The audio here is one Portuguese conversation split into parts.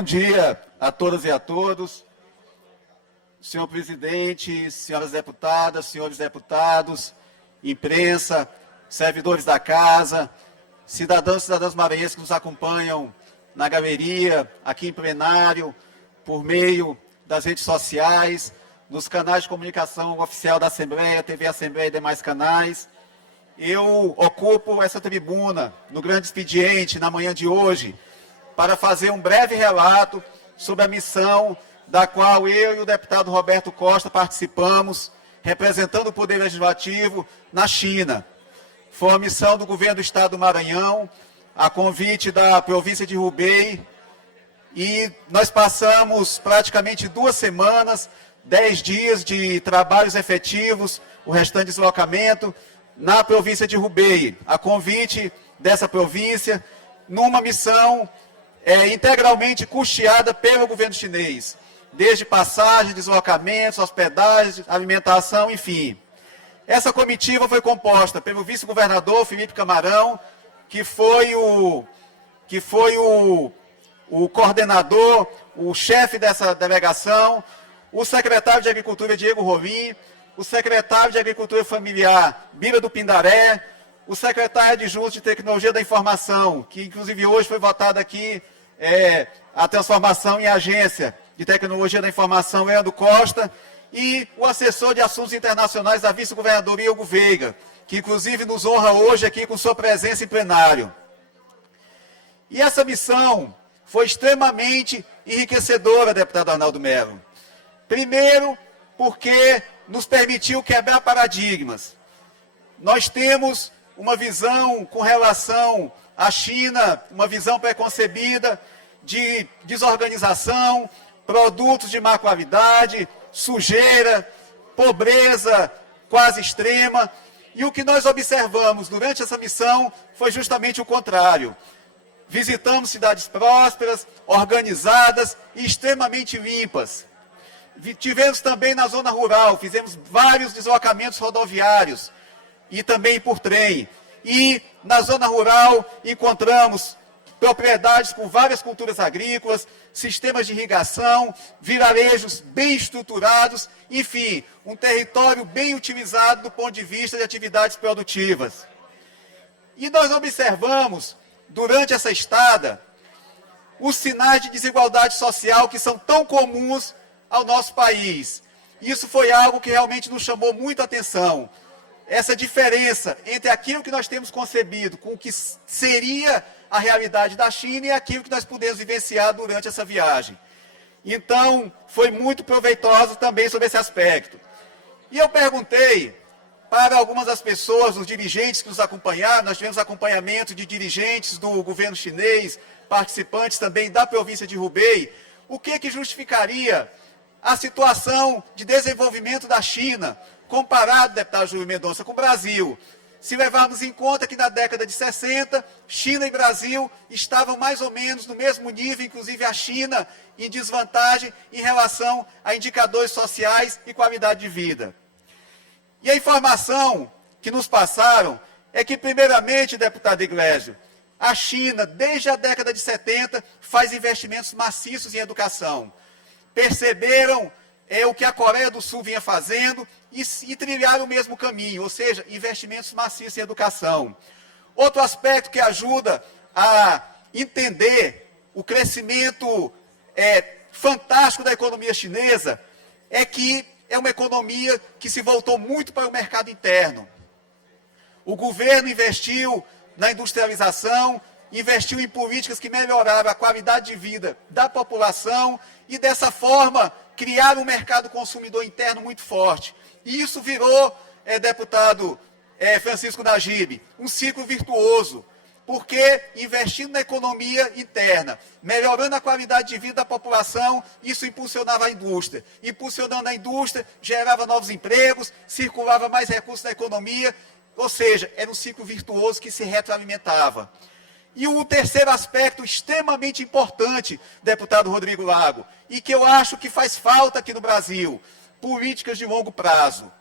Bom dia a todas e a todos. Senhor presidente, senhoras deputadas, senhores deputados, imprensa, servidores da casa, cidadãos e cidadãs maranhenses que nos acompanham na galeria, aqui em plenário, por meio das redes sociais, nos canais de comunicação oficial da Assembleia, TV Assembleia e demais canais. Eu ocupo essa tribuna no grande expediente, na manhã de hoje, para fazer um breve relato sobre a missão da qual eu e o deputado Roberto Costa participamos, representando o Poder Legislativo na China. Foi uma missão do governo do Estado do Maranhão, a convite da província de Hubei, e nós passamos praticamente 2 semanas, 10 dias de trabalhos efetivos, o restante de deslocamento, na província de Hubei, a convite dessa província, numa missão integralmente custeada pelo governo chinês, desde passagem, deslocamentos, hospedagem, alimentação, enfim. Essa comitiva foi composta pelo vice-governador Felipe Camarão, que foi o coordenador, o chefe dessa delegação, o secretário de Agricultura Diego Rolim, o secretário de Agricultura Familiar Bira do Pindaré, o secretário adjunto de Tecnologia da Informação, que inclusive hoje foi votada aqui a transformação em agência de Tecnologia da Informação, Leandro Costa, e o assessor de Assuntos Internacionais da Vice-Governadoria, Hugo Veiga, que inclusive nos honra hoje aqui com sua presença em plenário. E essa missão foi extremamente enriquecedora, deputado Arnaldo Melo. Primeiro, porque nos permitiu quebrar paradigmas. Nós temos uma visão com relação à China, uma visão preconcebida de desorganização, produtos de má qualidade, sujeira, pobreza quase extrema. E o que nós observamos durante essa missão foi justamente o contrário. Visitamos cidades prósperas, organizadas e extremamente limpas. Tivemos também na zona rural, fizemos vários deslocamentos rodoviários e também por trem. E na zona rural encontramos propriedades com várias culturas agrícolas, sistemas de irrigação, vilarejos bem estruturados, enfim, um território bem utilizado do ponto de vista de atividades produtivas. E nós observamos, durante essa estada, os sinais de desigualdade social que são tão comuns ao nosso país. Isso foi algo que realmente nos chamou muita atenção. Essa diferença entre aquilo que nós temos concebido com o que seria a realidade da China e aquilo que nós pudemos vivenciar durante essa viagem. Então, foi muito proveitoso também sobre esse aspecto. E eu perguntei para algumas das pessoas, os dirigentes que nos acompanharam, nós tivemos acompanhamento de dirigentes do governo chinês, participantes também da província de Hubei, o que justificaria a situação de desenvolvimento da China, comparado, deputado Júlio Mendonça, com o Brasil. Se levarmos em conta que na década de 60, China e Brasil estavam mais ou menos no mesmo nível, inclusive a China em desvantagem em relação a indicadores sociais e qualidade de vida. E a informação que nos passaram é que, primeiramente, deputado Iglesias, a China, desde a década de 70, faz investimentos maciços em educação. Perceberam o que a Coreia do Sul vinha fazendo e trilharam o mesmo caminho, ou seja, investimentos maciços em educação. Outro aspecto que ajuda a entender o crescimento fantástico da economia chinesa é que é uma economia que se voltou muito para o mercado interno. O governo investiu na industrialização, investiu em políticas que melhoraram a qualidade de vida da população e, dessa forma, criaram um mercado consumidor interno muito forte. E isso virou, deputado Francisco Najib, um ciclo virtuoso, porque investindo na economia interna, melhorando a qualidade de vida da população, isso impulsionava a indústria. Impulsionando a indústria, gerava novos empregos, circulava mais recursos na economia, ou seja, era um ciclo virtuoso que se retroalimentava. E um terceiro aspecto extremamente importante, deputado Rodrigo Lago, e que eu acho que faz falta aqui no Brasil, políticas de longo prazo.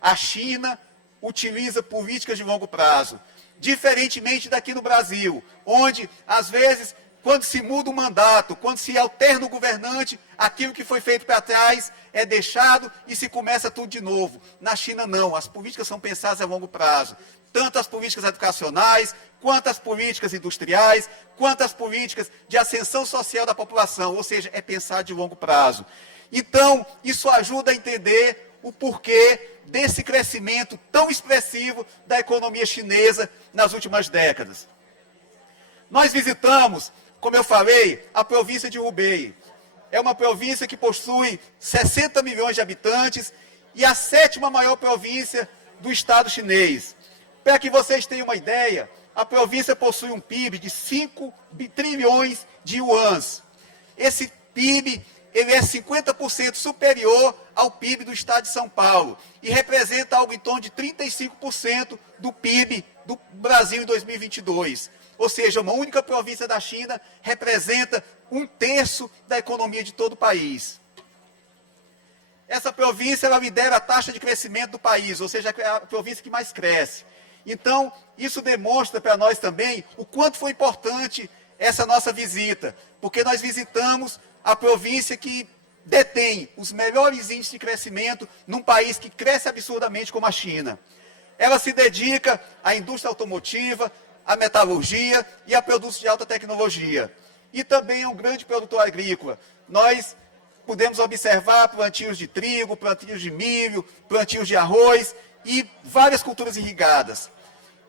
A China utiliza políticas de longo prazo, diferentemente daqui no Brasil, onde, às vezes, quando se muda o mandato, quando se alterna o governante, aquilo que foi feito para trás é deixado e se começa tudo de novo. Na China, não. As políticas são pensadas a longo prazo. Tanto as políticas educacionais, quanto as políticas industriais, quanto as políticas de ascensão social da população. Ou seja, é pensar de longo prazo. Então, isso ajuda a entender o porquê desse crescimento tão expressivo da economia chinesa nas últimas décadas. Nós visitamos, como eu falei, a província de Hubei. É uma província que possui 60 milhões de habitantes e a 7ª maior província do estado chinês. Para que vocês tenham uma ideia, a província possui um PIB de 5 trilhões de yuans. Esse PIB ele é 50% superior ao PIB do estado de São Paulo e representa algo em torno de 35% do PIB do Brasil em 2022. Ou seja, uma única província da China representa 1/3 da economia de todo o país. Essa província ela lidera a taxa de crescimento do país, ou seja, é a província que mais cresce. Então, isso demonstra para nós também o quanto foi importante essa nossa visita, porque nós visitamos a província que detém os melhores índices de crescimento num país que cresce absurdamente como a China. Ela se dedica à indústria automotiva, à metalurgia e a produtos de alta tecnologia. E também é um grande produtor agrícola. Nós pudemos observar plantios de trigo, plantios de milho, plantios de arroz e várias culturas irrigadas.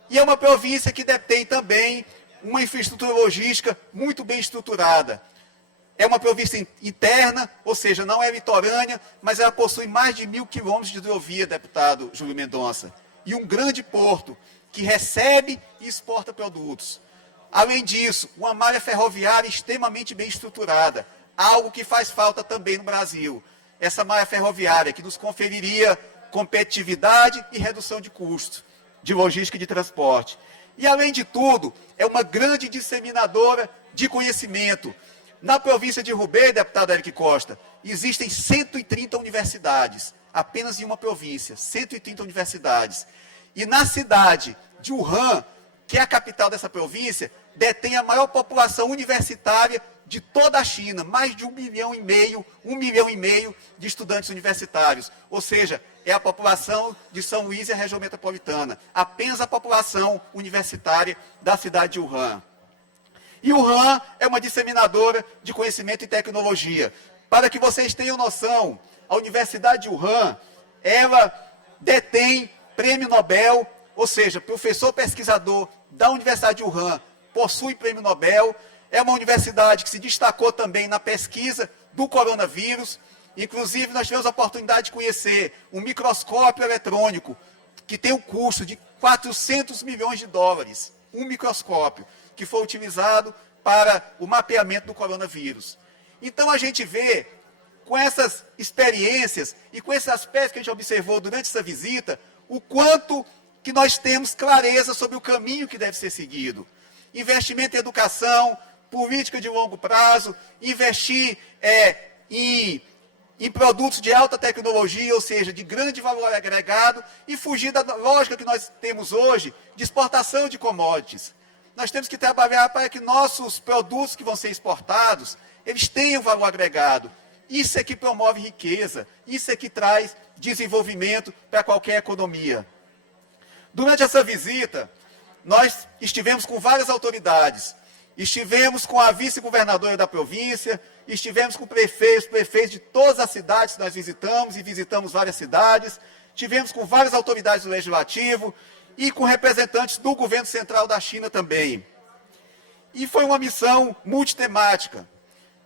E é uma província que detém também uma infraestrutura logística muito bem estruturada. É uma província interna, ou seja, não é litorânea, mas ela possui mais de 1.000 quilômetros de hidrovia, deputado Júlio Mendonça. E um grande porto que recebe e exporta produtos. Além disso, uma malha ferroviária extremamente bem estruturada, algo que faz falta também no Brasil. Essa malha ferroviária que nos conferiria competitividade e redução de custos, de logística e de transporte. E, além de tudo, é uma grande disseminadora de conhecimento. Na província de Hubei, deputado Eric Costa, existem 130 universidades, apenas em uma província, 130 universidades. E na cidade de Wuhan, que é a capital dessa província, detém a maior população universitária de toda a China, mais de 1,5 milhão de estudantes universitários. Ou seja, é a população de São Luís e a região metropolitana. Apenas a população universitária da cidade de Wuhan. E Wuhan é uma disseminadora de conhecimento e tecnologia. Para que vocês tenham noção, a Universidade de Wuhan, ela detém prêmio Nobel, ou seja, professor pesquisador da Universidade de Wuhan possui prêmio Nobel. É uma universidade que se destacou também na pesquisa do coronavírus. Inclusive, nós tivemos a oportunidade de conhecer um microscópio eletrônico que tem um custo de 400 milhões de dólares. Um microscópio que foi utilizado para o mapeamento do coronavírus. Então, a gente vê, com essas experiências e com esses aspectos que a gente observou durante essa visita, o quanto que nós temos clareza sobre o caminho que deve ser seguido. Investimento em educação, política de longo prazo, investir em produtos de alta tecnologia, ou seja, de grande valor agregado, e fugir da lógica que nós temos hoje de exportação de commodities. Nós temos que trabalhar para que nossos produtos que vão ser exportados, eles tenham valor agregado. Isso é que promove riqueza, isso é que traz desenvolvimento para qualquer economia. Durante essa visita, nós estivemos com várias autoridades. Estivemos com a vice-governadora da província, estivemos com prefeitos de todas as cidades que nós visitamos, e visitamos várias cidades. Estivemos com várias autoridades do Legislativo e com representantes do governo central da China também. E foi uma missão multitemática.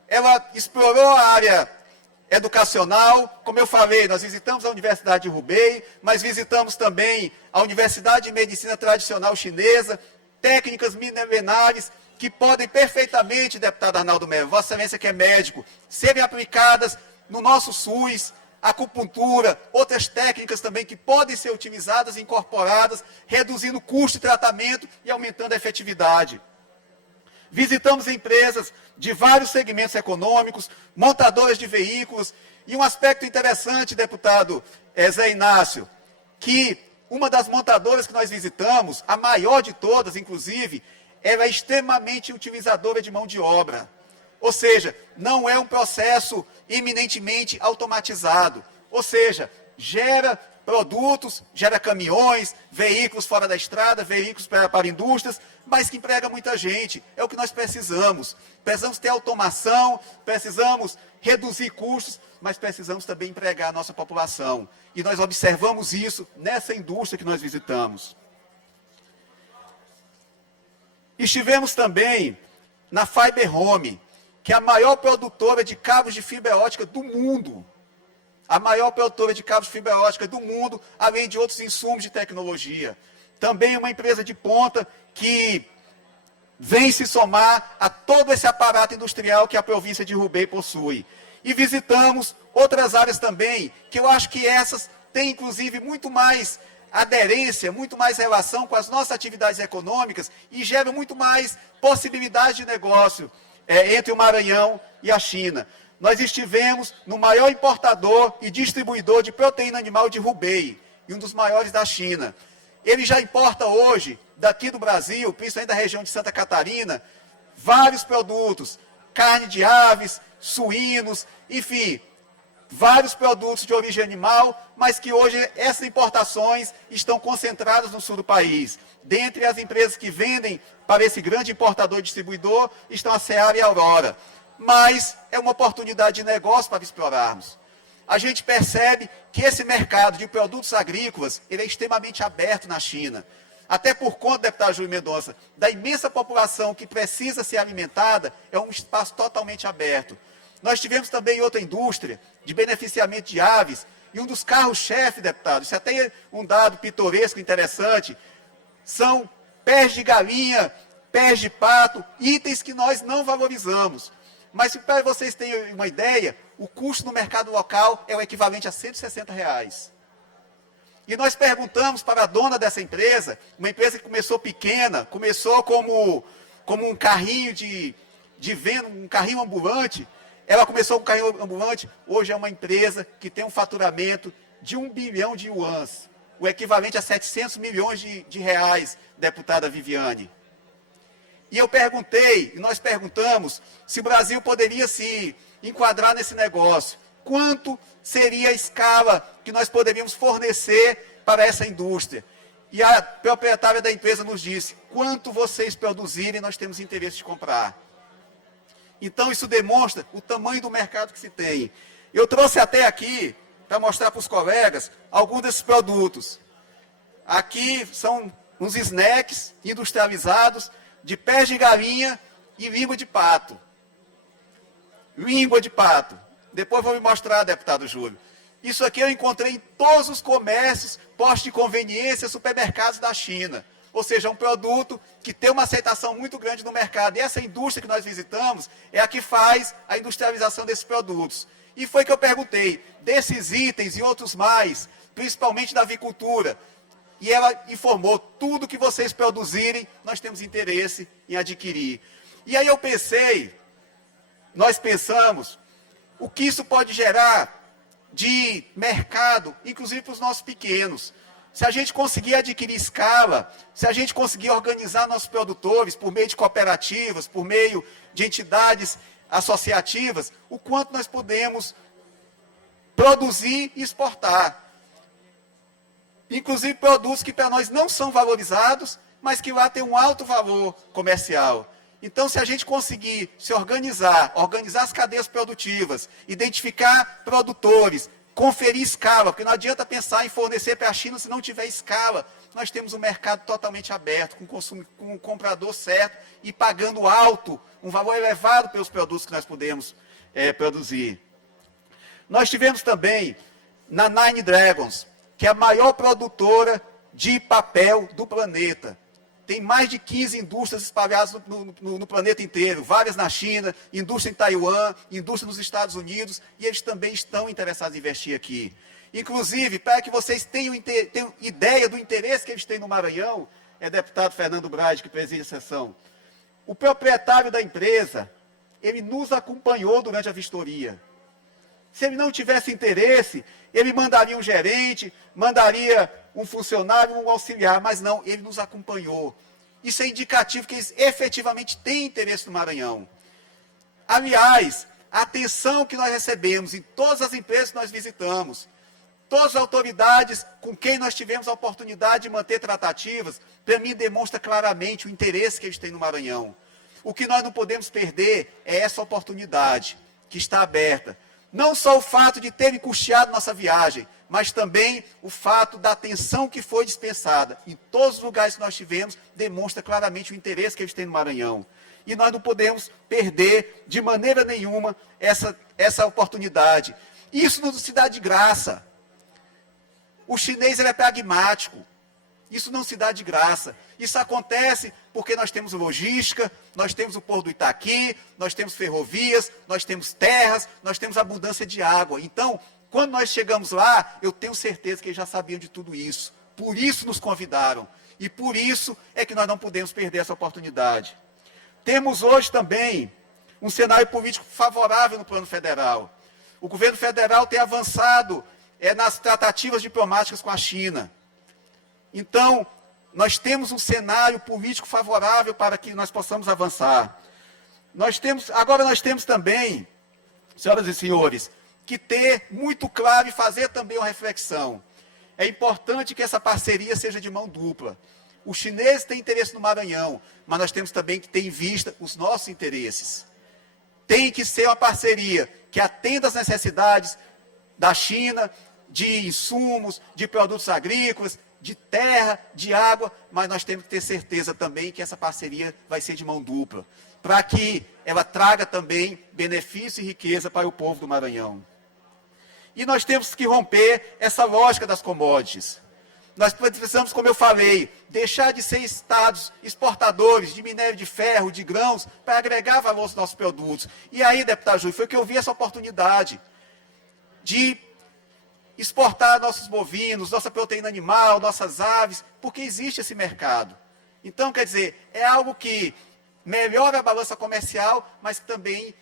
Ela explorou a área educacional, como eu falei, nós visitamos a Universidade de Hubei, mas visitamos também a Universidade de Medicina Tradicional Chinesa, técnicas milenares que podem perfeitamente, deputado Arnaldo Melo, Vossa Excelência que é médico, serem aplicadas no nosso SUS, acupuntura, outras técnicas também que podem ser utilizadas e incorporadas, reduzindo o custo de tratamento e aumentando a efetividade. Visitamos empresas de vários segmentos econômicos, montadoras de veículos, e um aspecto interessante, deputado Zé Inácio, que uma das montadoras que nós visitamos, a maior de todas, inclusive, ela é extremamente utilizadora de mão de obra. Ou seja, não é um processo eminentemente automatizado. Ou seja, gera produtos, gera caminhões, veículos fora da estrada, veículos para indústrias, mas que emprega muita gente. É o que nós precisamos. Precisamos ter automação, precisamos reduzir custos, mas precisamos também empregar a nossa população. E nós observamos isso nessa indústria que nós visitamos. Estivemos também na Fiber Home, que é a maior produtora de cabos de fibra ótica do mundo. A maior produtora de cabos de fibra ótica do mundo, além de outros insumos de tecnologia. Também uma empresa de ponta que vem se somar a todo esse aparato industrial que a província de Hubei possui. E visitamos outras áreas também, que eu acho que essas têm, inclusive, muito mais aderência, muito mais relação com as nossas atividades econômicas e geram muito mais possibilidades de negócio entre o Maranhão e a China. Nós estivemos no maior importador e distribuidor de proteína animal de Hubei, e um dos maiores da China. Ele já importa hoje, daqui do Brasil, principalmente da região de Santa Catarina, vários produtos, carne de aves, suínos, enfim, vários produtos de origem animal, mas que hoje essas importações estão concentradas no sul do país. Dentre as empresas que vendem para esse grande importador e distribuidor, estão a Seara e a Aurora. Mas é uma oportunidade de negócio para explorarmos. A gente percebe que esse mercado de produtos agrícolas ele é extremamente aberto na China. Até por conta, deputado Júlio Mendonça, da imensa população que precisa ser alimentada, é um espaço totalmente aberto. Nós tivemos também outra indústria de beneficiamento de aves, e um dos carros-chefe, deputado, isso até é um dado pitoresco, interessante, são pés de galinha, pés de pato, itens que nós não valorizamos. Mas, para vocês terem uma ideia, o custo no mercado local é o equivalente a R$160. E nós perguntamos para a dona dessa empresa, uma empresa que começou pequena, começou como um carrinho de venda, um carrinho ambulante. Ela começou com um carrinho ambulante, hoje é uma empresa que tem um faturamento de 1 bilhão de yuans, o equivalente a 700 milhões de reais, deputada Viviane. E eu perguntei, e nós perguntamos, se o Brasil poderia se enquadrar nesse negócio. Quanto seria a escala que nós poderíamos fornecer para essa indústria? E a proprietária da empresa nos disse, quanto vocês produzirem, nós temos interesse de comprar. Então, isso demonstra o tamanho do mercado que se tem. Eu trouxe até aqui, para mostrar para os colegas, alguns desses produtos. Aqui são uns snacks industrializados, de pés de galinha e língua de pato. Língua de pato. Depois vou me mostrar, deputado Júlio. Isso aqui eu encontrei em todos os comércios, postos de conveniência, supermercados da China. Ou seja, é um produto que tem uma aceitação muito grande no mercado. E essa indústria que nós visitamos é a que faz a industrialização desses produtos. E foi que eu perguntei, desses itens e outros mais, principalmente da avicultura, e ela informou, tudo que vocês produzirem, nós temos interesse em adquirir. E aí eu pensei, nós pensamos, o que isso pode gerar de mercado, inclusive para os nossos pequenos. Se a gente conseguir adquirir escala, se a gente conseguir organizar nossos produtores por meio de cooperativas, por meio de entidades associativas, o quanto nós podemos produzir e exportar. Inclusive produtos que para nós não são valorizados, mas que lá tem um alto valor comercial. Então, se a gente conseguir se organizar as cadeias produtivas, identificar produtores, conferir escala, porque não adianta pensar em fornecer para a China se não tiver escala. Nós temos um mercado totalmente aberto, com um comprador certo e pagando alto, um valor elevado pelos produtos que nós podemos produzir. Nós tivemos também na Nine Dragons, que é a maior produtora de papel do planeta. Tem mais de 15 indústrias espalhadas no planeta inteiro, várias na China, indústria em Taiwan, indústria nos Estados Unidos, e eles também estão interessados em investir aqui. Inclusive, para que vocês tenham ideia do interesse que eles têm no Maranhão, deputado Fernando Brade, que preside a sessão, o proprietário da empresa, ele nos acompanhou durante a vistoria. Se ele não tivesse interesse, ele mandaria um gerente, mandaria um funcionário, um auxiliar, mas não, ele nos acompanhou. Isso é indicativo que eles efetivamente têm interesse no Maranhão. Aliás, a atenção que nós recebemos em todas as empresas que nós visitamos, todas as autoridades com quem nós tivemos a oportunidade de manter tratativas, para mim demonstra claramente o interesse que eles têm no Maranhão. O que nós não podemos perder é essa oportunidade que está aberta. Não só o fato de terem custeado nossa viagem, mas também o fato da atenção que foi dispensada em todos os lugares que nós tivemos, demonstra claramente o interesse que eles têm no Maranhão. E nós não podemos perder de maneira nenhuma essa oportunidade. Isso não se dá de graça. O chinês ele é pragmático. Isso não se dá de graça. Isso acontece porque nós temos logística, nós temos o Porto do Itaqui, nós temos ferrovias, nós temos terras, nós temos abundância de água. Então, quando nós chegamos lá, eu tenho certeza que eles já sabiam de tudo isso. Por isso nos convidaram. E por isso é que nós não podemos perder essa oportunidade. Temos hoje também um cenário político favorável no plano federal. O governo federal tem avançado nas tratativas diplomáticas com a China. Então, nós temos um cenário político favorável para que nós possamos avançar. Agora nós temos também, senhoras e senhores, que ter muito claro e fazer também uma reflexão. É importante que essa parceria seja de mão dupla. Os chineses têm interesse no Maranhão, mas nós temos também que ter em vista os nossos interesses. Tem que ser uma parceria que atenda às necessidades da China, de insumos, de produtos agrícolas, de terra, de água, mas nós temos que ter certeza também que essa parceria vai ser de mão dupla, para que ela traga também benefício e riqueza para o povo do Maranhão. E nós temos que romper essa lógica das commodities. Nós precisamos, como eu falei, deixar de ser estados exportadores de minério de ferro, de grãos, para agregar valor aos nossos produtos. E aí, deputado Júlio, foi que eu vi essa oportunidade de exportar nossos bovinos, nossa proteína animal, nossas aves, porque existe esse mercado. Então, quer dizer, é algo que melhora a balança comercial, mas que também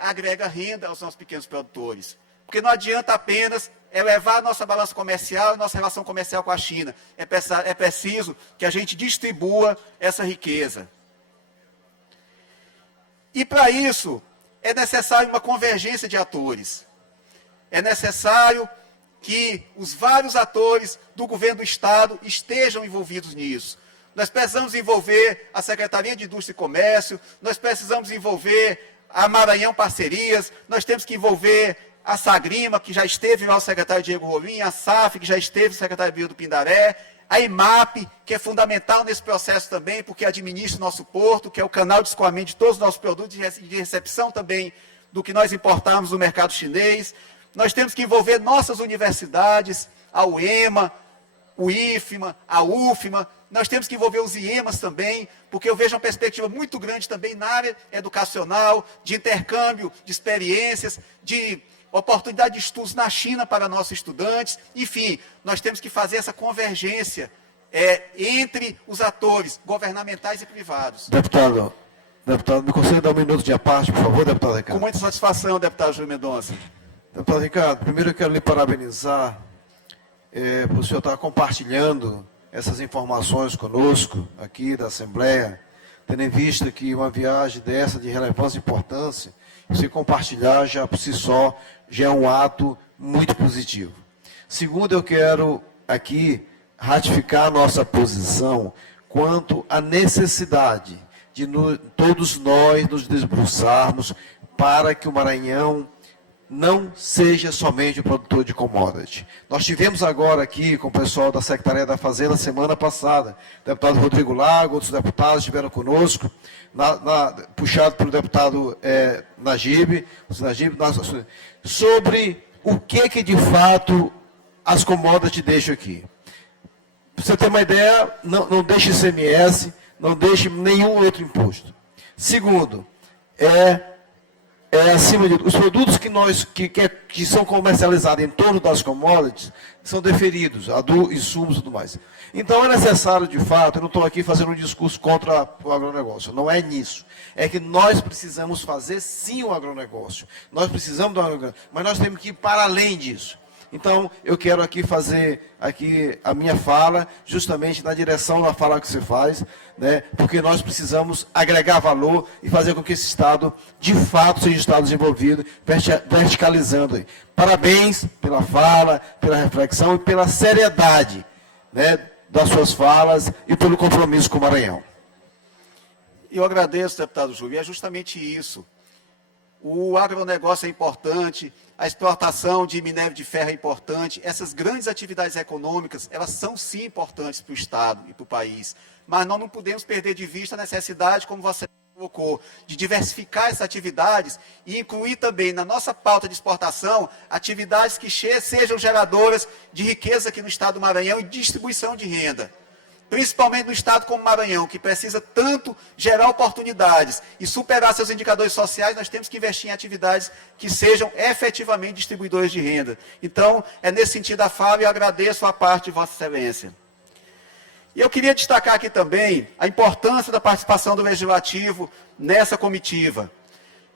agrega renda aos nossos pequenos produtores. Porque não adianta apenas elevar a nossa balança comercial, nossa relação comercial com a China. É preciso que a gente distribua essa riqueza. E para isso, é necessário uma convergência de atores. É necessário que os vários atores do governo do Estado estejam envolvidos nisso. Nós precisamos envolver a Secretaria de Indústria e Comércio, nós precisamos envolver a Maranhão Parcerias, nós temos que envolver a Sagrima, que já esteve lá o secretário Diego Rolim, a SAF, que já esteve o secretário Bílio do Pindaré, a IMAP, que é fundamental nesse processo também, porque administra o nosso porto, que é o canal de escoamento de todos os nossos produtos, de recepção também do que nós importamos do mercado chinês. Nós temos que envolver nossas universidades, a UEMA, o IFMA, a UFMA, nós temos que envolver os IEMAs também, porque eu vejo uma perspectiva muito grande também na área educacional, de intercâmbio de experiências, de oportunidade de estudos na China para nossos estudantes. Enfim, nós temos que fazer essa convergência entre os atores governamentais e privados. Deputado, me concede dar um minuto de parte, por favor, deputado Ricardo? Com muita satisfação, deputado Júlio Mendonça. Deputado Ricardo, primeiro eu quero lhe parabenizar por o senhor estar compartilhando essas informações conosco aqui da Assembleia, tendo em vista que uma viagem dessa de relevância e importância, se compartilhar já por si só, já é um ato muito positivo. Segundo, eu quero aqui ratificar a nossa posição quanto à necessidade de todos nós nos debruçarmos para que o Maranhão não seja somente um produtor de commodity. Nós tivemos agora aqui com o pessoal da Secretaria da Fazenda semana passada, o deputado Rodrigo Lago, outros deputados estiveram conosco, puxado pelo deputado Najib, sobre o que de fato as commodities deixam aqui. Para você ter uma ideia, não deixe ICMS, não deixe nenhum outro imposto. Segundo, acima de os produtos que são comercializados em torno das commodities são deferidos, insumos e tudo mais. Então é necessário, de fato, eu não estou aqui fazendo um discurso contra o agronegócio, não é nisso. É que nós precisamos fazer sim o agronegócio. Nós precisamos do agronegócio, mas nós temos que ir para além disso. Então, eu quero aqui fazer a minha fala, justamente na direção da fala que você faz, né? Porque nós precisamos agregar valor e fazer com que esse Estado, de fato, seja um Estado desenvolvido, verticalizando aí. Parabéns pela fala, pela reflexão e pela seriedade, né, das suas falas e pelo compromisso com o Maranhão. Eu agradeço, deputado Júlio, e é justamente isso. O agronegócio é importante, a exportação de minério de ferro é importante, essas grandes atividades econômicas, elas são sim importantes para o Estado e para o país, mas nós não podemos perder de vista a necessidade, como você colocou, de diversificar essas atividades e incluir também na nossa pauta de exportação atividades que sejam geradoras de riqueza aqui no Estado do Maranhão e distribuição de renda. Principalmente no estado como Maranhão, que precisa tanto gerar oportunidades e superar seus indicadores sociais, nós temos que investir em atividades que sejam efetivamente distribuidores de renda. Então, é nesse sentido a fala e eu agradeço a parte de Vossa Excelência. E eu queria destacar aqui também a importância da participação do Legislativo nessa comitiva.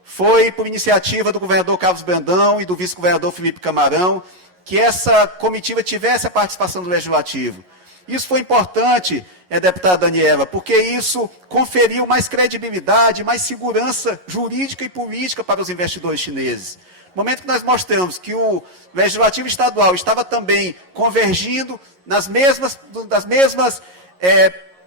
Foi por iniciativa do governador Carlos Brandão e do vice-governador Felipe Camarão que essa comitiva tivesse a participação do Legislativo. Isso foi importante, deputada Daniela, porque isso conferiu mais credibilidade, mais segurança jurídica e política para os investidores chineses. No momento que nós mostramos que o Legislativo Estadual estava também convergindo nas mesmas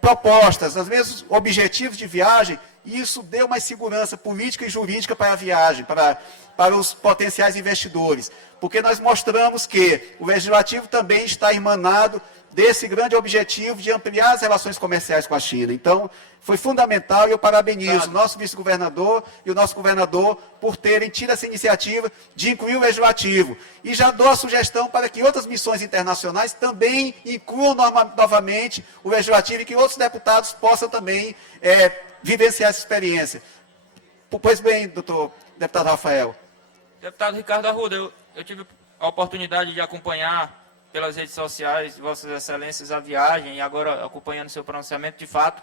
propostas, nos mesmos objetivos de viagem, isso deu mais segurança política e jurídica para a viagem, para os potenciais investidores. Porque nós mostramos que o Legislativo também está irmanado desse grande objetivo de ampliar as relações comerciais com a China. Então, foi fundamental e eu parabenizo o nosso vice-governador e o nosso governador por terem tido essa iniciativa de incluir o Legislativo. E já dou a sugestão para que outras missões internacionais também incluam novamente o Legislativo e que outros deputados possam também vivenciar essa experiência. Pois bem, deputado Rafael. Deputado Ricardo Arruda, eu tive a oportunidade de acompanhar pelas redes sociais, Vossas Excelências, a viagem, e agora acompanhando seu pronunciamento, de fato,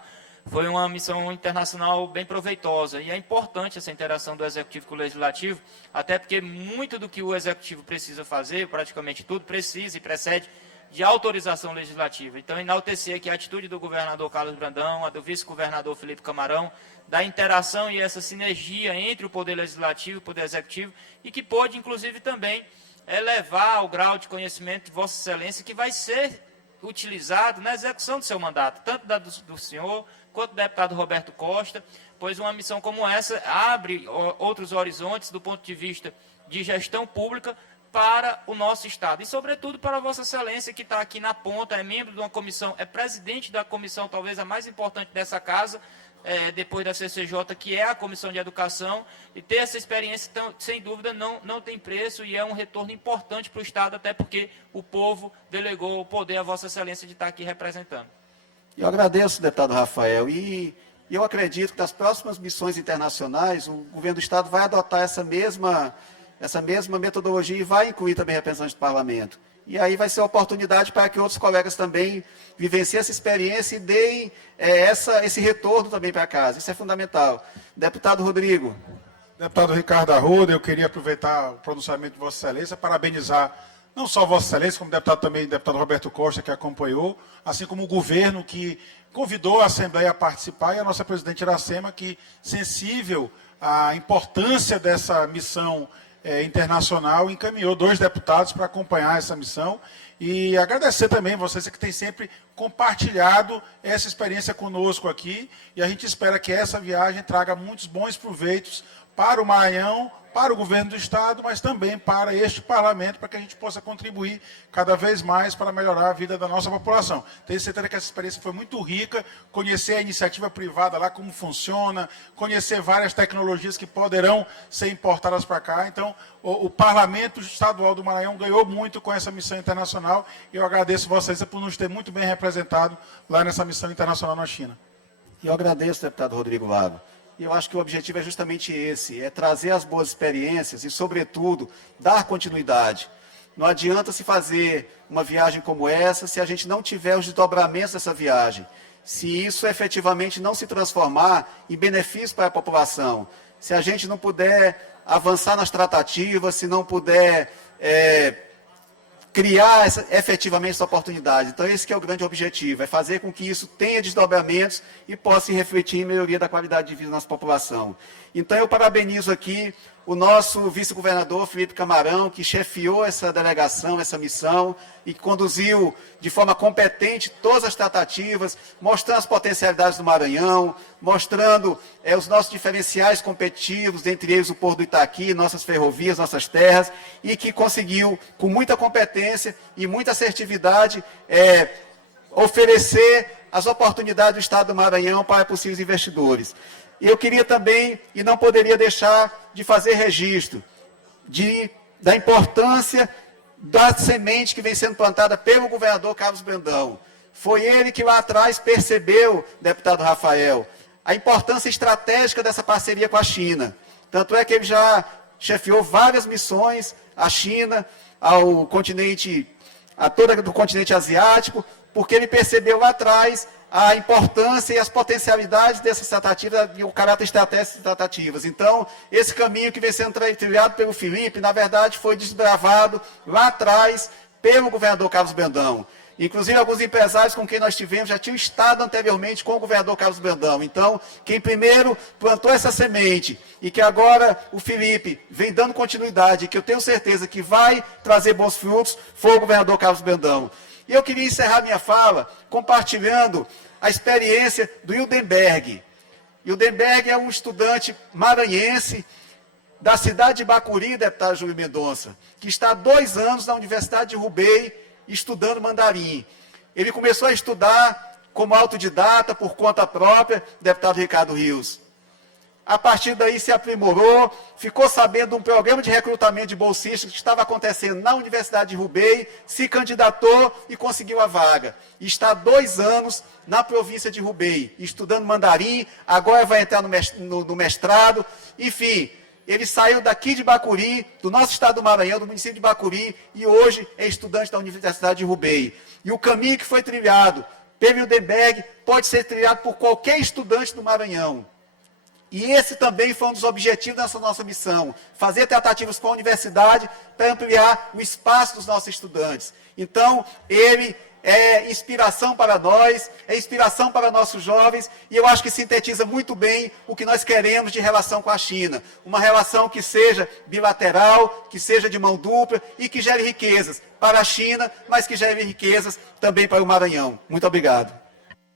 foi uma missão internacional bem proveitosa. E é importante essa interação do Executivo com o Legislativo, até porque muito do que o Executivo precisa fazer, praticamente tudo, precisa e precede de autorização legislativa. Então, enaltecer aqui a atitude do governador Carlos Brandão, a do vice-governador Felipe Camarão, da interação e essa sinergia entre o Poder Legislativo e o Poder Executivo, e que pôde, inclusive, também elevar o grau de conhecimento de Vossa Excelência que vai ser utilizado na execução do seu mandato, tanto do senhor quanto do deputado Roberto Costa, pois uma missão como essa abre outros horizontes do ponto de vista de gestão pública para o nosso Estado. E, sobretudo, para Vossa Excelência, que está aqui na ponta, é membro de uma comissão, é presidente da comissão, talvez a mais importante dessa casa, depois da CCJ, que é a Comissão de Educação, e ter essa experiência, então, sem dúvida, não tem preço e é um retorno importante para o Estado, até porque o povo delegou o poder a Vossa Excelência de estar aqui representando. Eu agradeço, deputado Rafael, e eu acredito que nas próximas missões internacionais, o governo do Estado vai adotar essa mesma metodologia e vai incluir também representantes do parlamento. E aí vai ser oportunidade para que outros colegas também vivenciem essa experiência e deem esse retorno também para casa. Isso é fundamental. Deputado Rodrigo. Deputado Ricardo Arruda, eu queria aproveitar o pronunciamento de Vossa Excelência, parabenizar não só Vossa Excelência, como também o deputado Roberto Costa, que acompanhou, assim como o governo que convidou a Assembleia a participar, e a nossa presidente Iracema, que, sensível à importância dessa missão internacional, encaminhou 2 deputados para acompanhar essa missão e agradecer também vocês que têm sempre compartilhado essa experiência conosco aqui e a gente espera que essa viagem traga muitos bons proveitos para o Maranhão, para o governo do Estado, mas também para este parlamento, para que a gente possa contribuir cada vez mais para melhorar a vida da nossa população. Tenho certeza que essa experiência foi muito rica, conhecer a iniciativa privada lá, como funciona, conhecer várias tecnologias que poderão ser importadas para cá. Então, o Parlamento Estadual do Maranhão ganhou muito com essa missão internacional e eu agradeço vocês por nos ter muito bem representado lá nessa missão internacional na China. E eu agradeço, deputado Rodrigo Lago. E eu acho que o objetivo é justamente esse, é trazer as boas experiências e, sobretudo, dar continuidade. Não adianta se fazer uma viagem como essa se a gente não tiver os desdobramentos dessa viagem. Se isso efetivamente não se transformar em benefício para a população. Se a gente não puder avançar nas tratativas, se não puder criar efetivamente essa oportunidade. Então, esse que é o grande objetivo, é fazer com que isso tenha desdobramentos e possa se refletir em melhoria da qualidade de vida da nossa população. Então, eu parabenizo aqui o nosso vice-governador, Felipe Camarão, que chefiou essa delegação, essa missão, e que conduziu de forma competente todas as tratativas, mostrando as potencialidades do Maranhão, mostrando os nossos diferenciais competitivos, dentre eles o Porto do Itaqui, nossas ferrovias, nossas terras, e que conseguiu, com muita competência e muita assertividade, oferecer as oportunidades do Estado do Maranhão para possíveis investidores. E eu queria também, e não poderia deixar de fazer registro da importância da semente que vem sendo plantada pelo governador Carlos Brandão. Foi ele que lá atrás percebeu, deputado Rafael, a importância estratégica dessa parceria com a China. Tanto é que ele já chefiou várias missões à China, ao continente, a toda do continente asiático, porque ele percebeu lá atrás a importância e as potencialidades dessas tratativas e o caráter estratégico dessas tratativas. Então, esse caminho que vem sendo trilhado pelo Felipe, na verdade, foi desbravado lá atrás pelo governador Carlos Brandão. Inclusive, alguns empresários com quem nós tivemos já tinham estado anteriormente com o governador Carlos Brandão. Então, quem primeiro plantou essa semente e que agora o Felipe vem dando continuidade, que eu tenho certeza que vai trazer bons frutos, foi o governador Carlos Brandão. E eu queria encerrar minha fala compartilhando a experiência do Hildenberg. Hildenberg é um estudante maranhense da cidade de Bacuri, deputado Júlio Mendonça, que está há 2 anos na Universidade de Roubaix estudando mandarim. Ele começou a estudar como autodidata, por conta própria, deputado Ricardo Rios. A partir daí se aprimorou, ficou sabendo de um programa de recrutamento de bolsistas que estava acontecendo na Universidade de Roubaix, se candidatou e conseguiu a vaga. E está há 2 anos na província de Roubaix, estudando mandarim, agora vai entrar no mestrado. Enfim, ele saiu daqui de Bacuri, do nosso estado do Maranhão, do município de Bacuri, e hoje é estudante da Universidade de Roubaix. E o caminho que foi trilhado pelo Hildenberg pode ser trilhado por qualquer estudante do Maranhão. E esse também foi um dos objetivos dessa nossa missão, fazer tratativas com a universidade para ampliar o espaço dos nossos estudantes. Então, ele é inspiração para nós, é inspiração para nossos jovens, e eu acho que sintetiza muito bem o que nós queremos de relação com a China. Uma relação que seja bilateral, que seja de mão dupla e que gere riquezas para a China, mas que gere riquezas também para o Maranhão. Muito obrigado.